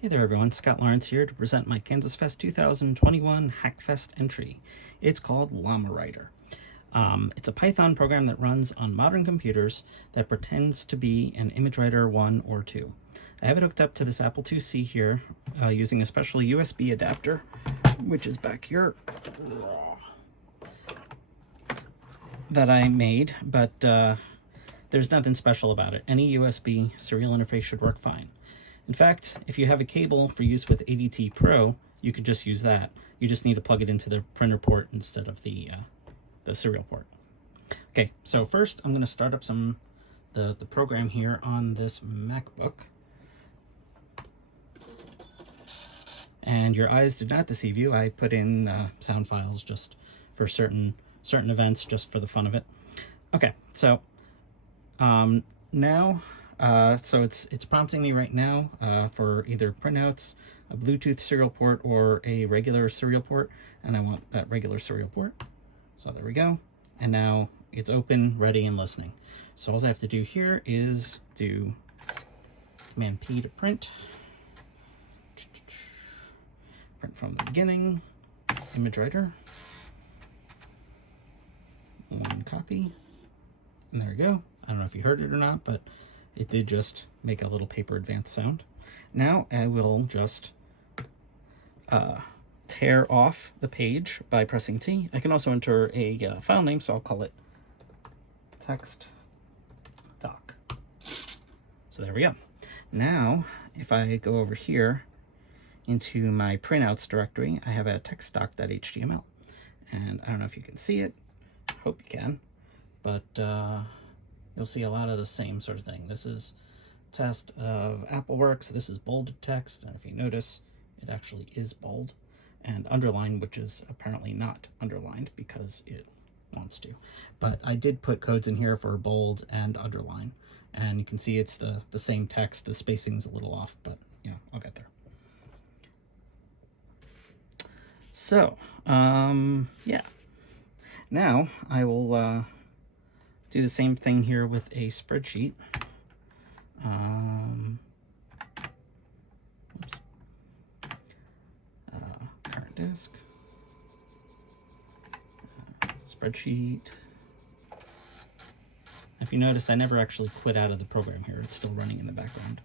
Hey there everyone, Scott Lawrence here to present my KansasFest 2021 HackFest entry. It's called LlamaWriter. It's a Python program that runs on modern computers that pretends to be an ImageWriter 1 or 2. I have it hooked up to this Apple IIc here using a special USB adapter, which is back here, that I made, but there's nothing special about it. Any USB serial interface should work fine. In fact, if you have a cable for use with ADTPro, you could just use that. You just need to plug it into the printer port instead of the serial port. Okay, so first I'm going to start up the program here on this MacBook. And your eyes did not deceive you. I put in sound files just for certain events, just for the fun of it. Okay, so now. So it's prompting me right now for either printouts, a Bluetooth serial port, or a regular serial port, and I want that regular serial port. So there we go. And now it's open, ready, and listening. So all I have to do here is do Command P to print. Print from the beginning. ImageWriter. One copy. And there we go. I don't know if you heard it or not, but it did just make a little paper advance sound. Now I will just tear off the page by pressing T. I can also enter a file name, so I'll call it text doc. So there we go. Now, if I go over here into my printouts directory, I have a text.doc.html. And I don't know if you can see it. I hope you can. But you'll see a lot of the same sort of thing. This is test of AppleWorks. This is bolded text, and if you notice, it actually is bold, and underlined, which is apparently not underlined because it wants to. But I did put codes in here for bold and underline, and you can see it's the same text. The spacing's a little off, but you know, I'll get there. So, yeah. Now I will do the same thing here with a spreadsheet. Oops. Current disk. Spreadsheet. If you notice, I never actually quit out of the program here. It's still running in the background.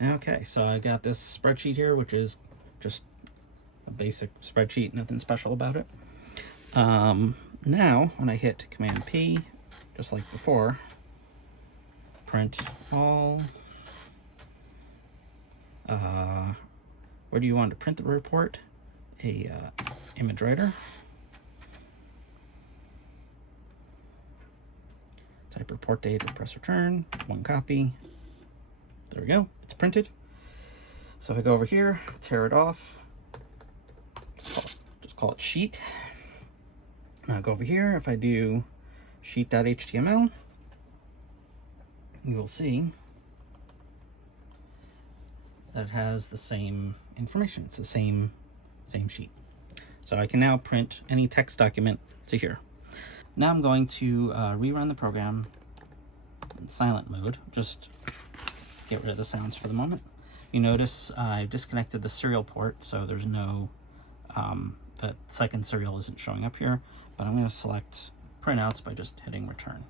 Okay, so I got this spreadsheet here, which is just a basic spreadsheet, nothing special about it. Now, when I hit Command P, just like before, print all, where do you want to print the report? A ImageWriter. Type report date or press return, one copy. There we go, it's printed. So if I go over here, tear it off, just call it sheet. Now go over here, if I do sheet.html, you will see that it has the same information. It's the same sheet. So I can now print any text document to here. Now I'm going to rerun the program in silent mode, just get rid of the sounds for the moment. You notice I've disconnected the serial port, so there's no, that second serial isn't showing up here. But I'm going to select printouts by just hitting return.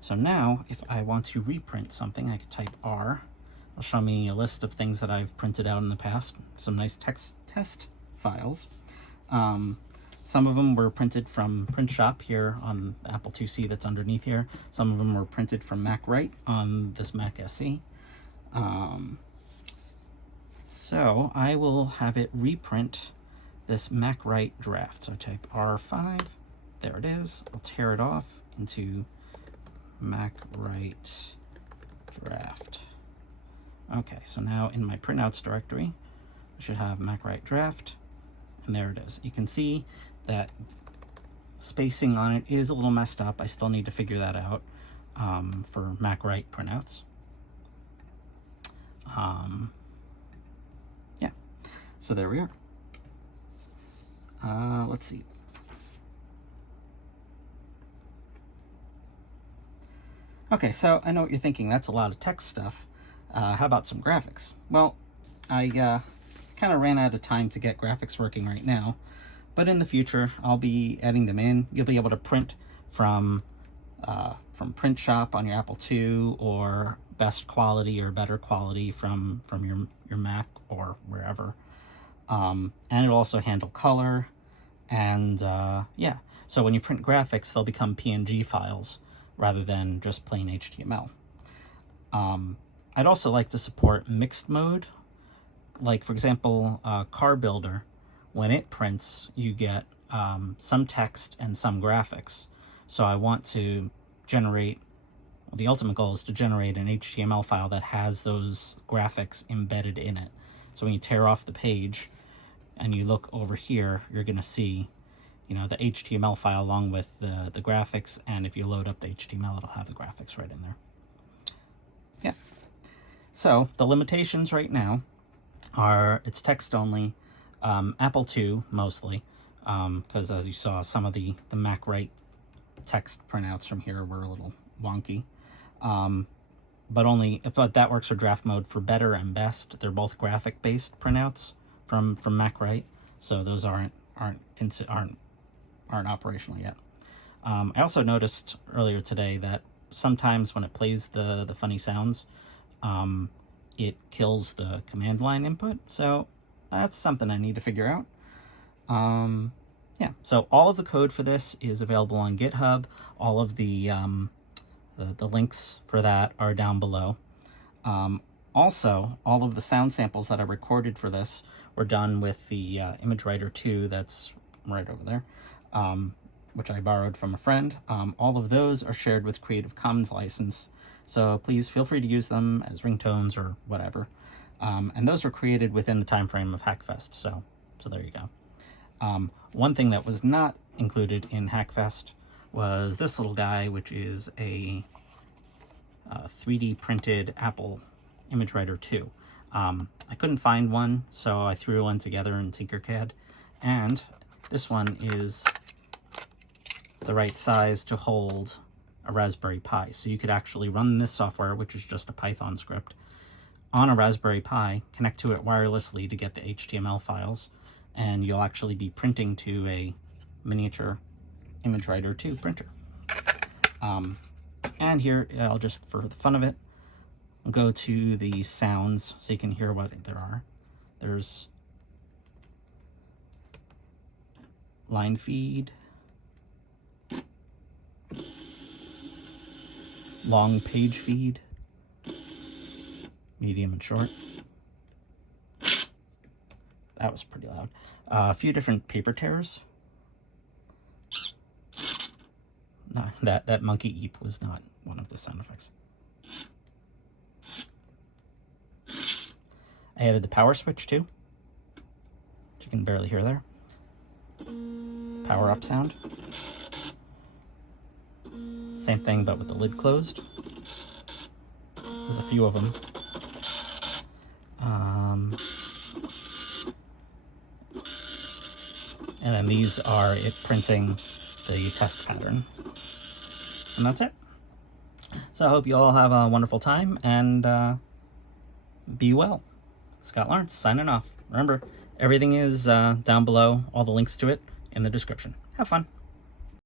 So now, if I want to reprint something, I could type R. It'll show me a list of things that I've printed out in the past, some nice text test files. Some of them were printed from Print Shop here on the Apple IIc that's underneath here. Some of them were printed from MacWrite on this Mac SE. So I will have it reprint this MacWrite draft. So I type R5. There it is. I'll tear it off into MacWrite draft. Okay, so now in my printouts directory, I should have MacWrite draft, and there it is. You can see that spacing on it is a little messed up. I still need to figure that out for MacWrite printouts. Yeah, so there we are. Let's see. Okay, so I know what you're thinking. That's a lot of text stuff. How about some graphics? Well, I kind of ran out of time to get graphics working right now, but in the future I'll be adding them in. You'll be able to print from Print Shop on your Apple II, or best quality or better quality from your Mac or wherever. And it'll also handle color, and yeah. So when you print graphics, they'll become PNG files rather than just plain HTML. I'd also like to support mixed mode. Like, for example, Car Builder, when it prints, you get some text and some graphics. So I want to generate, well, the ultimate goal is to generate an HTML file that has those graphics embedded in it. So when you tear off the page and you look over here, you're going to see, you know, the HTML file along with the graphics, and if you load up the HTML, it'll have the graphics right in there. Yeah. So the limitations right now are it's text only, Apple II mostly, because as you saw, some of the MacWrite text printouts from here were a little wonky. But that works for draft mode. For better and best, they're both graphic based printouts from MacWrite, so those aren't operational yet. I also noticed earlier today that sometimes when it plays the funny sounds, it kills the command line input, so that's something I need to figure out. Yeah, so all of the code for this is available on GitHub. All of the links for that are down below. Also, all of the sound samples that I recorded for this were done with the ImageWriter 2 that's right over there, which I borrowed from a friend. All of those are shared with Creative Commons license, so please feel free to use them as ringtones or whatever. And those were created within the time frame of HackFest, so there you go. One thing that was not included in HackFest was this little guy, which is a 3D printed Apple ImageWriter 2. I couldn't find one, so I threw one together in Tinkercad, and this one is the right size to hold a Raspberry Pi. So you could actually run this software, which is just a Python script, on a Raspberry Pi, connect to it wirelessly to get the HTML files, and you'll actually be printing to a miniature ImageWriter 2 printer. And here, I'll just, for the fun of it, I'll go to the sounds so you can hear what there are. There's line feed, long page feed, medium and short. That was pretty loud. A few different paper tears. No, that monkey eep was not one of the sound effects. I added the power switch too, which you can barely hear there. Power up sound. Same thing, but with the lid closed. There's a few of them. And then these are it printing the test pattern. And that's it. So I hope you all have a wonderful time, and be well. Scott Lawrence signing off. Remember, everything is down below, all the links to it in the description. Have fun.